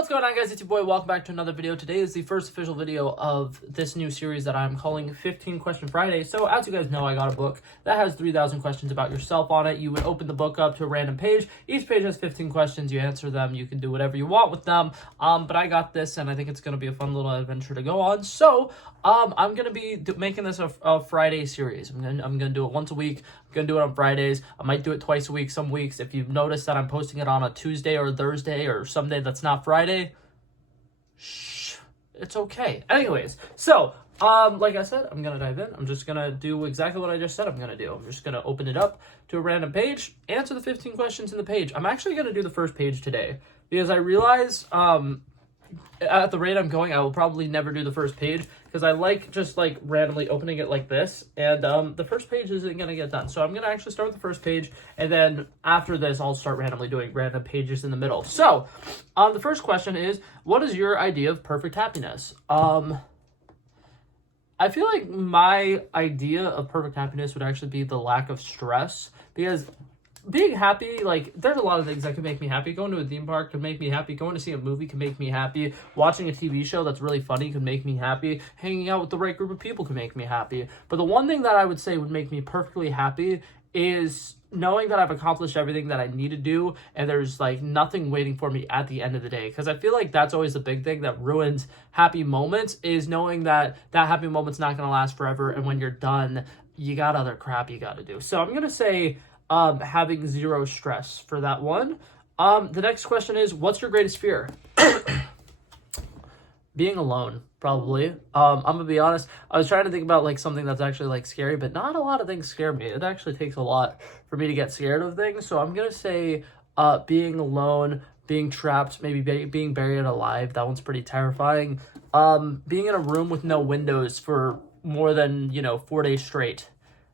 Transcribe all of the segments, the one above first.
What's going on, guys? It's your boy. Welcome back to another video. Today is the first official video of this new series that I'm calling 15 Question Friday. So as you guys know, I got a book that has 3,000 questions about yourself on it. You would open the book up to a random page. Each page has 15 questions. You answer them. You can do whatever you want with them. But I got this, and I think it's going to be a fun little adventure to go on. So I'm going to be making this a Friday series. I'm gonna do it once a week. I'm going to do it on Fridays. I might do it twice a week some weeks. If you've noticed that I'm posting it on a Tuesday or Thursday or some day that's not Friday, shh, it's okay. Anyways, so like I said, I'm gonna dive in. I'm just gonna do exactly what I just said I'm gonna do. I'm just gonna open it up to a random page, answer the 15 questions in the page. I'm actually gonna do the first page today because I realize at the rate I'm going, I will probably never do the first page because I like just like randomly opening it like this, and the first page isn't gonna get done. So I'm gonna actually start with the first page, and then after this, I'll start randomly doing random pages in the middle. So, the first question is, what is your idea of perfect happiness? I feel like my idea of perfect happiness would actually be the lack of stress, because being happy, like, there's a lot of things that can make me happy. Going to a theme park can make me happy. Going to see a movie can make me happy. Watching a TV show that's really funny can make me happy. Hanging out with the right group of people can make me happy. But the one thing that I would say would make me perfectly happy is knowing that I've accomplished everything that I need to do, and there's like nothing waiting for me at the end of the day. Because I feel like that's always the big thing that ruins happy moments, is knowing that that happy moment's not going to last forever, and when you're done, you got other crap you got to do. So I'm going to say having zero stress for that one. The next question is, what's your greatest fear? Being alone, probably. I'm gonna be honest, I was trying to think about like something that's actually like scary, but not a lot of things scare me. It actually takes a lot for me to get scared of things. So I'm gonna say being alone, being trapped, maybe being buried alive. That one's pretty terrifying. Being in a room with no windows for more than 4 days straight.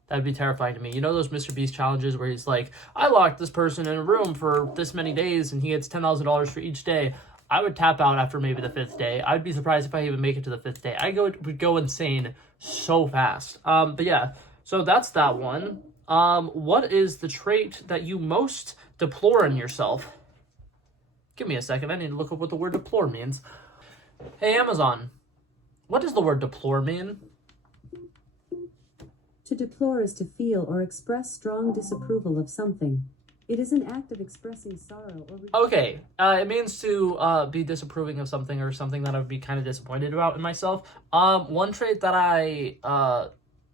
That'd be terrifying to me. You know those Mr. Beast challenges where he's like, I locked this person in a room for this many days and he gets $10,000 for each day. I would tap out after maybe the 5th day. I'd be surprised if I even make it to the 5th day. Would go insane so fast. But yeah, so that's that one. What is the trait that you most deplore in yourself? Give me a second. I need to look up what the word deplore means. Hey, Amazon, what does the word deplore mean? To deplore is to feel or express strong disapproval of something. It is an act of expressing sorrow or... Okay, it means to be disapproving of something, or something that I would be kind of disappointed about in myself. One trait that I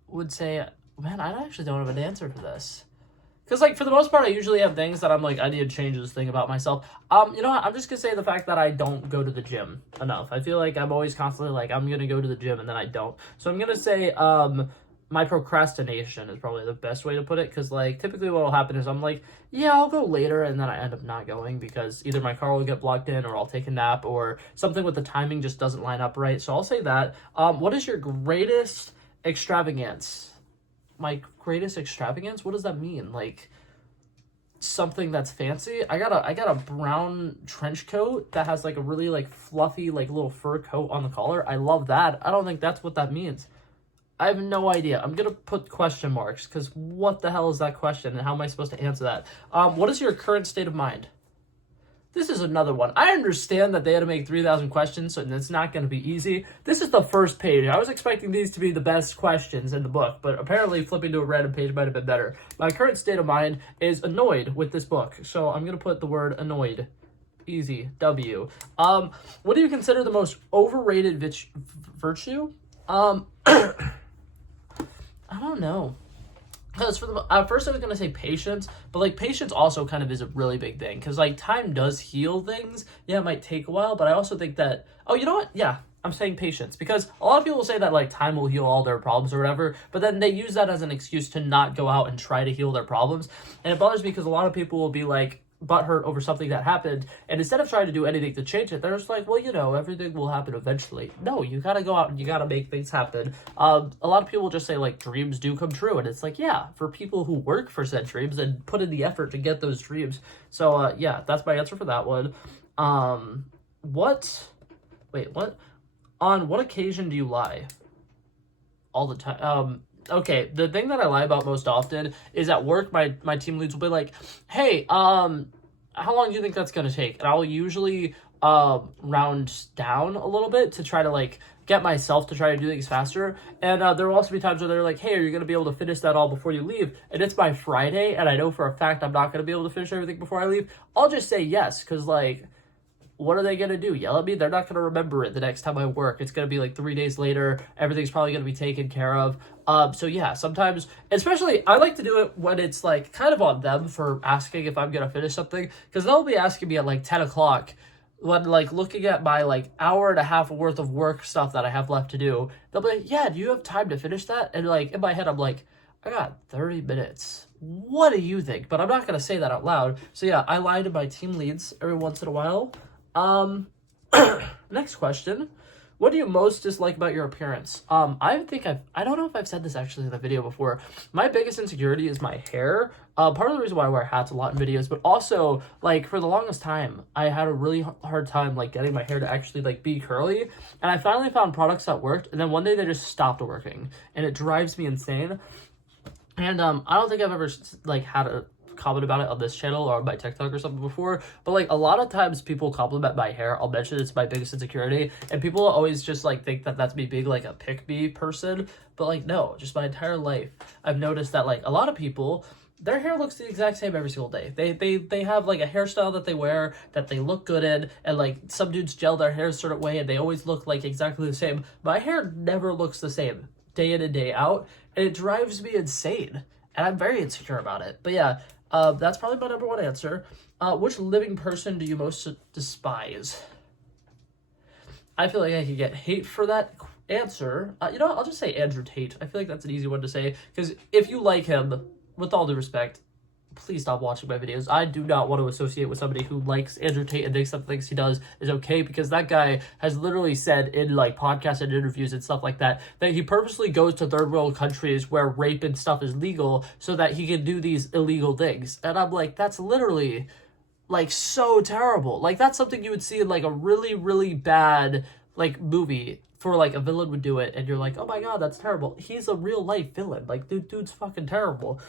would say... Man, I actually don't have an answer for this. Because, like, for the most part, I usually have things that I'm like, I need to change this thing about myself. You know what? I'm just going to say the fact that I don't go to the gym enough. I feel like I'm always constantly like, I'm going to go to the gym, and then I don't. So I'm going to say... my procrastination is probably the best way to put it, because like typically what will happen is I'm like, yeah, I'll go later, and then I end up not going because either my car will get blocked in, or I'll take a nap, or something with the timing just doesn't line up right. So I'll say that. What is your greatest extravagance? My greatest extravagance? What does that mean? Like something that's fancy? I got a brown trench coat that has like a really like fluffy like little fur coat on the collar. I love that. I don't think that's what that means. I have no idea. I'm going to put question marks, because what the hell is that question, and how am I supposed to answer that? What is your current state of mind? This is another one. I understand that they had to make 3,000 questions, and it's not going to be easy. This is the first page. I was expecting these to be the best questions in the book, but apparently flipping to a random page might have been better. My current state of mind is annoyed with this book, so I'm going to put the word annoyed. Easy. W. What do you consider the most overrated virtue? I don't know. Because at first I was going to say patience, but like patience also kind of is a really big thing. Because like time does heal things. Yeah, it might take a while, but I also think that, oh, you know what? Yeah, I'm saying patience. Because a lot of people say that like time will heal all their problems or whatever, but then they use that as an excuse to not go out and try to heal their problems. And it bothers me because a lot of people will be like, butthurt over something that happened, and instead of trying to do anything to change it, they're just like, well, everything will happen eventually. No, you gotta go out and you gotta make things happen. A lot of people just say like dreams do come true, and it's like, yeah, for people who work for said dreams and put in the effort to get those dreams. So yeah, that's my answer for that one. On what occasion do you lie? All the time. Okay, the thing that I lie about most often is at work, my team leads will be like, hey, how long do you think that's going to take? And I'll usually round down a little bit to try to like get myself to try to do things faster. And there will also be times where they're like, hey, are you going to be able to finish that all before you leave? And it's by Friday, and I know for a fact I'm not going to be able to finish everything before I leave. I'll just say yes, because like, what are they going to do? Yell at me? They're not going to remember it the next time I work. It's going to be like 3 days later. Everything's probably going to be taken care of. So yeah, sometimes, especially, I like to do it when it's like kind of on them for asking if I'm going to finish something, because they'll be asking me at like 10 o'clock when like looking at my like hour and a half worth of work stuff that I have left to do. They'll be like, yeah, do you have time to finish that? And like in my head, I'm like, I got 30 minutes. What do you think? But I'm not going to say that out loud. So yeah, I lie to my team leads every once in a while. Next question. What do you most dislike about your appearance? I don't know if I've said this actually in the video before. My biggest insecurity is my hair. Part of the reason why I wear hats a lot in videos, but also, like, for the longest time, I had a really hard time, like, getting my hair to actually, like, be curly. And I finally found products that worked, and then one day they just stopped working. And it drives me insane. And, I don't think I've ever, like, had a comment about it on this channel or on my TikTok or something before, but like a lot of times people compliment my hair. I'll mention it's my biggest insecurity, and people always just like think that that's me being like a pick-me person, but like no, just my entire life I've noticed that like a lot of people, their hair looks the exact same every single day. They have like a hairstyle that they wear that they look good in, and like some dudes gel their hair a certain way and they always look like exactly the same. My hair never looks the same day in and day out, and it drives me insane, and I'm very insecure about it. But yeah, that's probably my number one answer. Which living person do you most despise? I feel like I could get hate for that answer. You know what? I'll just say Andrew Tate. I feel like that's an easy one to say, because if you like him, with all due respect, please stop watching my videos. I do not want to associate with somebody who likes Andrew Tate and thinks that things he does is okay, because that guy has literally said in like podcasts and interviews and stuff like that he purposely goes to third world countries where rape and stuff is legal so that he can do these illegal things. And I'm like, that's literally like so terrible. Like that's something you would see in like a really, really bad like movie, for like a villain would do it and you're like, oh my god, that's terrible. He's a real life villain. Like dude's fucking terrible.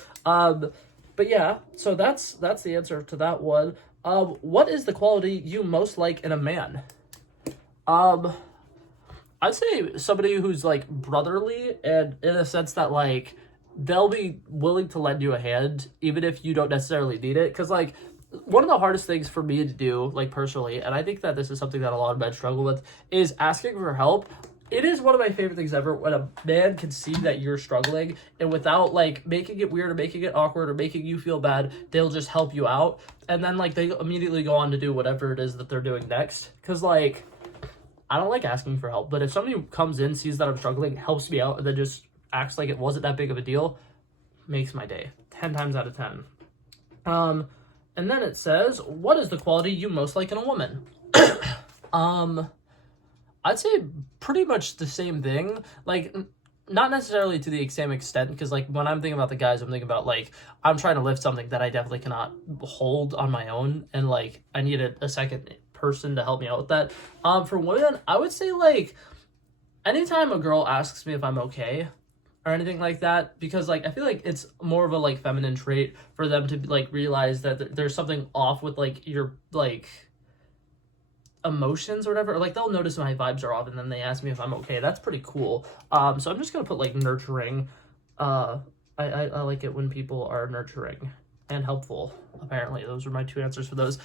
But yeah, so that's the answer to that one. What is the quality you most like in a man? I'd say somebody who's like brotherly, and in a sense that like they'll be willing to lend you a hand even if you don't necessarily need it. Because like one of the hardest things for me to do, like personally, and I think that this is something that a lot of men struggle with, is asking for help. It is one of my favorite things ever when a man can see that you're struggling, and without like making it weird or making it awkward or making you feel bad, they'll just help you out. And then like they immediately go on to do whatever it is that they're doing next. Cause like, I don't like asking for help, but if somebody comes in, sees that I'm struggling, helps me out, and then just acts like it wasn't that big of a deal, makes my day 10 times out of 10. And then it says, what is the quality you most like in a woman? I'd say pretty much the same thing. Like, not necessarily to the same extent, because like when I'm thinking about the guys, I'm thinking about like I'm trying to lift something that I definitely cannot hold on my own, and like I need a second person to help me out with that. For women, I would say like anytime a girl asks me if I'm okay or anything like that, because like I feel like it's more of a like feminine trait for them to like realize that there's something off with like your like emotions or whatever, or like they'll notice my vibes are off and then they ask me if I'm okay. That's pretty cool. So I'm just gonna put like nurturing. I like it when people are nurturing and helpful. Apparently those are my two answers for those.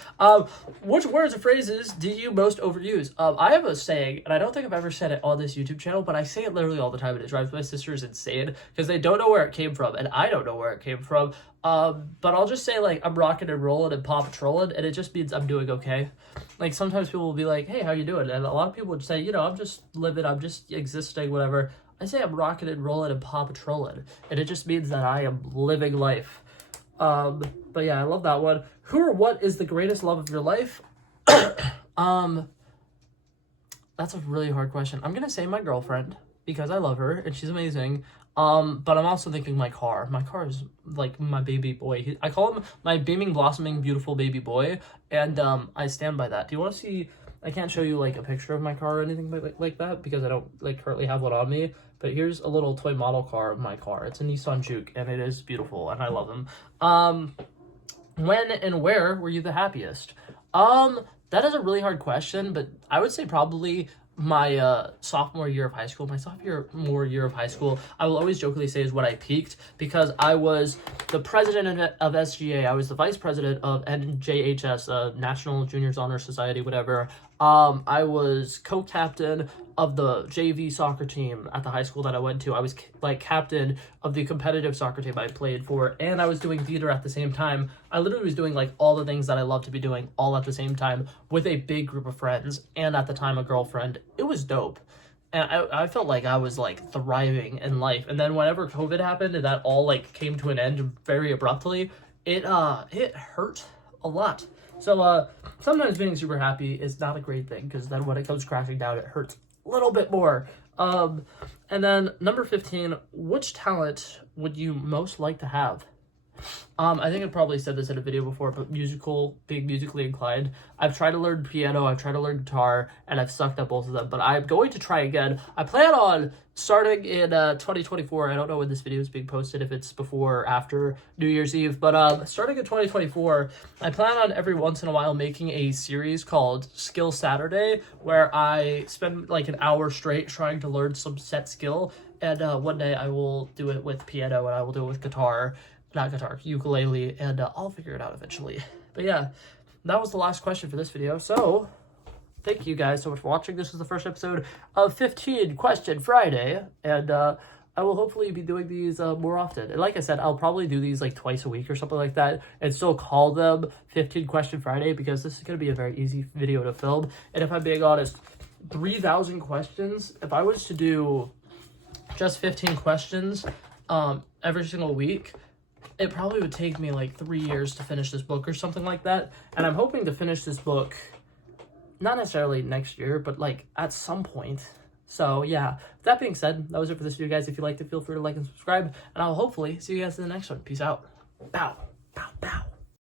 Which words or phrases do you most overuse? I have a saying, and I don't think I've ever said it on this YouTube channel, but I say it literally all the time, and it drives my sisters insane because they don't know where it came from and I don't know where it came from. But I'll just say like I'm rocking and rolling and paw patrolling, and it just means I'm doing okay. Like sometimes people will be like, hey, how you doing? And a lot of people would say, you know, I'm just living, I'm just existing, whatever. I say I'm rocking and rolling and paw patrolling, and it just means that I am living life. But yeah, I love that one. Who or what is the greatest love of your life? That's a really hard question. I'm gonna say my girlfriend, because I love her and she's amazing. But I'm also thinking my car. My car is like my baby boy. I call him my beaming, blossoming, beautiful baby boy, and I stand by that. Do you want to see? I can't show you like a picture of my car or anything like that because I don't like currently have one on me. But here's a little toy model car of my car. It's a Nissan Juke, and it is beautiful, and I love them. When and where were you the happiest? That is a really hard question, but I would say probably my sophomore year of high school. My sophomore year of high school, I will always jokingly say, is when I peaked, because I was the president of SGA. I was the vice president of NJHS, National Juniors Honor Society, whatever. I was co-captain of the JV soccer team at the high school that I went to. I was like captain of the competitive soccer team I played for, and I was doing theater at the same time. I literally was doing like all the things that I love to be doing all at the same time with a big group of friends, and at the time a girlfriend. It was dope. And I felt like I was like thriving in life. And then whenever COVID happened and that all like came to an end very abruptly, it hurt a lot. So sometimes being super happy is not a great thing, because then when it comes crashing down, it hurts a little bit more. And then number 15, which talent would you most like to have? I think I probably said this in a video before, but being musically inclined. I've tried to learn piano, I've tried to learn guitar, and I've sucked at both of them, but I'm going to try again. I plan on starting in 2024. I don't know when this video is being posted, if it's before or after New Year's Eve, but starting in 2024, I plan on every once in a while making a series called Skill Saturday, where I spend like an hour straight trying to learn some set skill, and one day I will do it with piano, and I will do it with ukulele, and I'll figure it out eventually. But yeah, that was the last question for this video. So thank you guys so much for watching. This is the first episode of 15 Question Friday, and I will hopefully be doing these more often. And like I said, I'll probably do these like twice a week or something like that, and still call them 15 Question Friday, because this is going to be a very easy video to film. And if I'm being honest, 3,000 questions, if I was to do just 15 questions every single week, it probably would take me like 3 years to finish this book or something like that. And I'm hoping to finish this book, not necessarily next year, but like at some point. So yeah, that being said, that was it for this video, guys. If you liked it, feel free to like and subscribe, and I'll hopefully see you guys in the next one. Peace out. Bow, bow, bow.